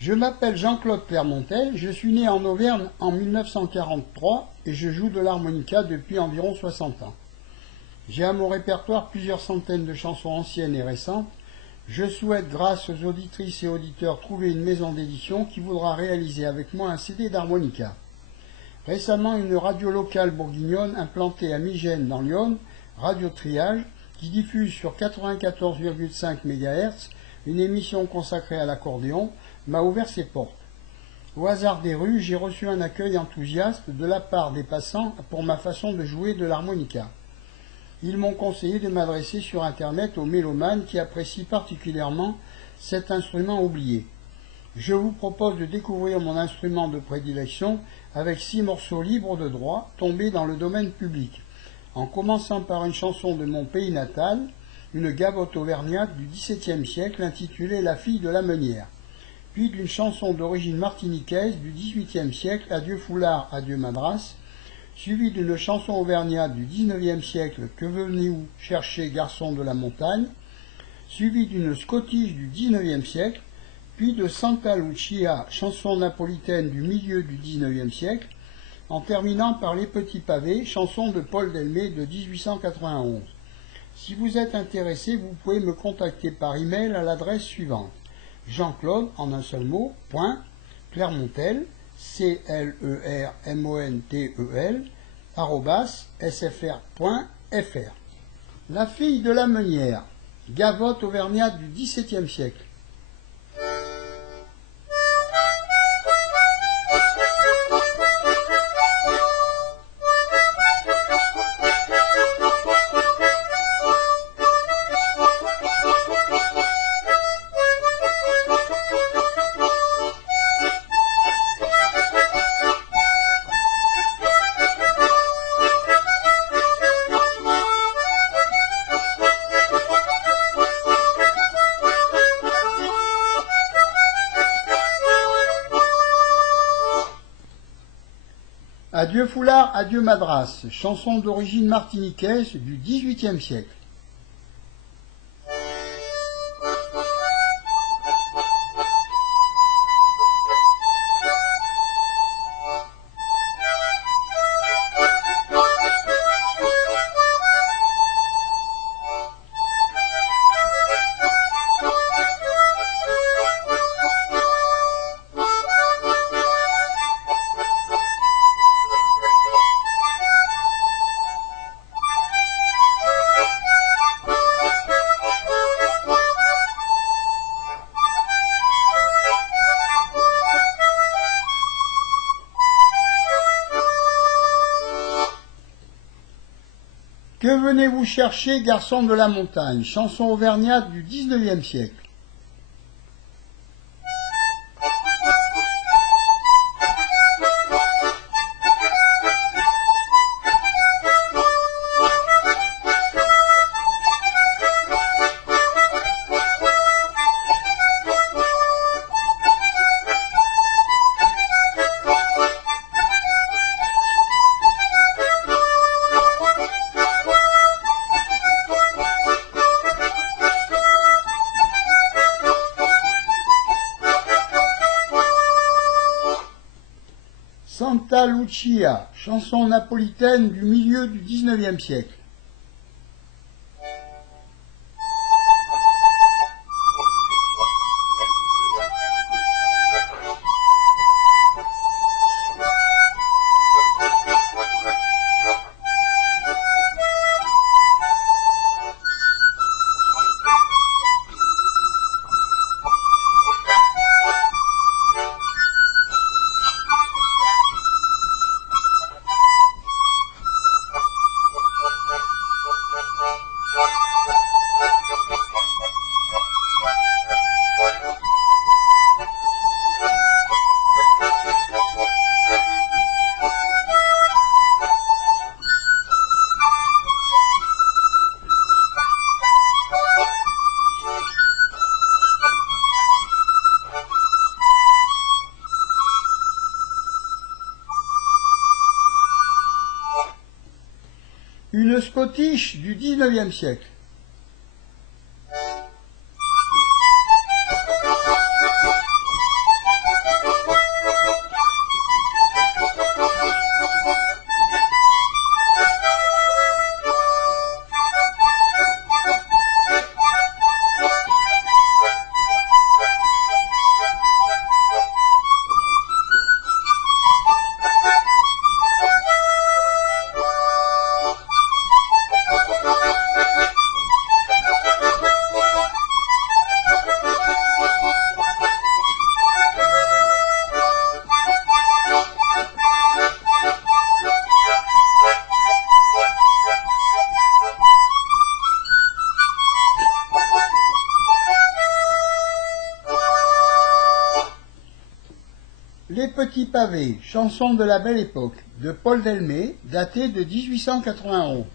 Je m'appelle Jean-Claude Clermontel, je suis né en Auvergne en 1943 et je joue de l'harmonica depuis environ 60 ans. J'ai à mon répertoire plusieurs centaines de chansons anciennes et récentes. Je souhaite, grâce aux auditrices et auditeurs, trouver une maison d'édition qui voudra réaliser avec moi un CD d'harmonica. Récemment, une radio locale bourguignonne implantée à Migène dans l'Yonne, Radio Triage, qui diffuse sur 94,5 MHz une émission consacrée à l'accordéon, m'a ouvert ses portes. Au hasard des rues, j'ai reçu un accueil enthousiaste de la part des passants pour ma façon de jouer de l'harmonica. Ils m'ont conseillé de m'adresser sur Internet aux mélomanes qui apprécient particulièrement cet instrument oublié. Je vous propose de découvrir mon instrument de prédilection avec 6 morceaux libres de droit tombés dans le domaine public, en commençant par une chanson de mon pays natal, une gavotte auvergnate du XVIIe siècle intitulée La fille de la meunière, puis d'une chanson d'origine martiniquaise du XVIIIe siècle, Adieu foulard, adieu madras, suivie d'une chanson auvergnate du XIXe siècle, Que venez-vous chercher, garçon de la montagne, suivie d'une scottish du XIXe siècle, puis de Santa Lucia, chanson napolitaine du milieu du XIXe siècle, en terminant par Les Petits Pavés, chanson de Paul Delmé de 1891. Si vous êtes intéressé, vous pouvez me contacter par email à l'adresse suivante: Jean-Claude, en un seul mot, point, Clermontel, Clermontel, @sfr.fr. La fille de la meunière, gavotte auvergnate du XVIIe siècle. Adieu foulard, adieu madras, chanson d'origine martiniquaise du XVIIIe siècle. Que venez-vous chercher, garçon de la montagne, chanson auvergnate du XIXe siècle. Santa Lucia, chanson napolitaine du milieu du XIXe siècle. Une scottish du XIXe siècle. Les petits pavés, chanson de la belle époque, de Paul Delmé, daté de 1891.